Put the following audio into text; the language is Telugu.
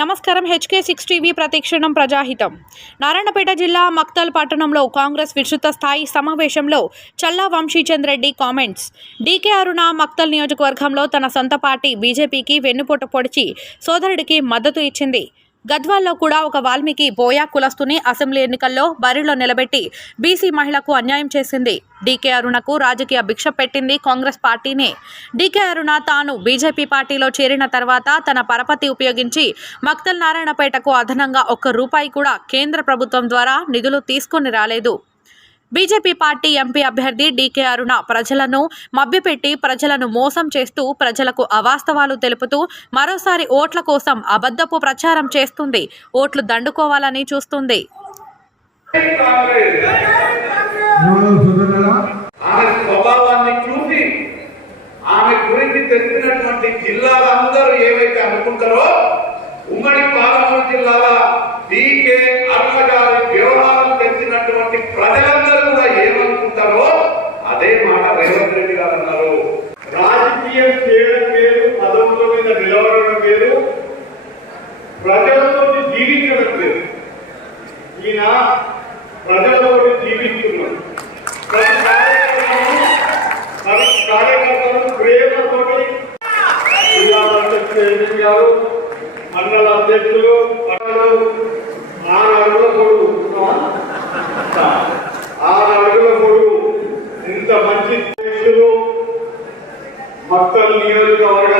నమస్కారం. HK6 టీవీ ప్రతిక్షణం ప్రజాహితం. నారాయణపేట జిల్లా మక్తల్ పట్టణంలో కాంగ్రెస్ విస్తృత స్థాయి సమావేశంలో చల్లా వంశీచంద్ రెడ్డి కామెంట్స్. డీకే అరుణ మక్తల్ నియోజకవర్గంలో తన సొంత పార్టీ బీజేపీకి వెన్నుపోటు పొడిచి సోదరుడికి మద్దతు ఇచ్చింది. గద్వాల్లో కూడా ఒక వాల్మీకి బోయా కులస్తుని అసెంబ్లీ ఎన్నికల్లో బరిలో నిలబెట్టి బీసీ మహిళకు అన్యాయం చేసింది. డీకే అరుణకు రాజకీయ భిక్ష పెట్టింది కాంగ్రెస్ పార్టీనే. డీకే అరుణ తాను బీజేపీ పార్టీలో చేరిన తర్వాత తన పరపతి ఉపయోగించి మక్తల్ నారాయణపేటకు అదనంగా ₹1 కూడా కేంద్ర ప్రభుత్వం ద్వారా నిధులు తీసుకుని రాలేదు. బీజేపీ పార్టీ ఎంపీ అభ్యర్థి డీకే అరుణ ప్రజలను మభ్యపెట్టి ప్రజలను మోసం చేస్తూ ప్రజలకు అవాస్తవాలు తెలుపుతూ మరోసారి ఓట్ల కోసం అబద్ధపు ప్రచారం చేస్తుంది. ఓట్లు దండుకోవాలని చూస్తుంది. ఉమ్మడి పాలమూరు జిల్లాల డీకే అరుణ గారి వ్యవహారం తెలిసినటువంటి ప్రజలందరూ కూడా ఏమనుకుంటారో అదే మాట రేవంత్ రెడ్డి గారు అన్నారు. రాజకీయం చేయడం వేరు, పదవుల మీద నిలబడడం వేరు, ప్రజలతో జీవించడం వేరు. ఈయన ప్రజలతో జీవిస్తున్నాడు. ప్రతి కార్యకర్తలు ప్రేమతోటి జిల్లా పరిషత్ చైర్మన్ గారు, మండల అధ్యక్షులు, 6 అడుగుల పొడుగు, 6 అడుగుల పొడుగు, ఇంత మంచి అధ్యక్షులు, మక్తల్ నియోజకవర్గ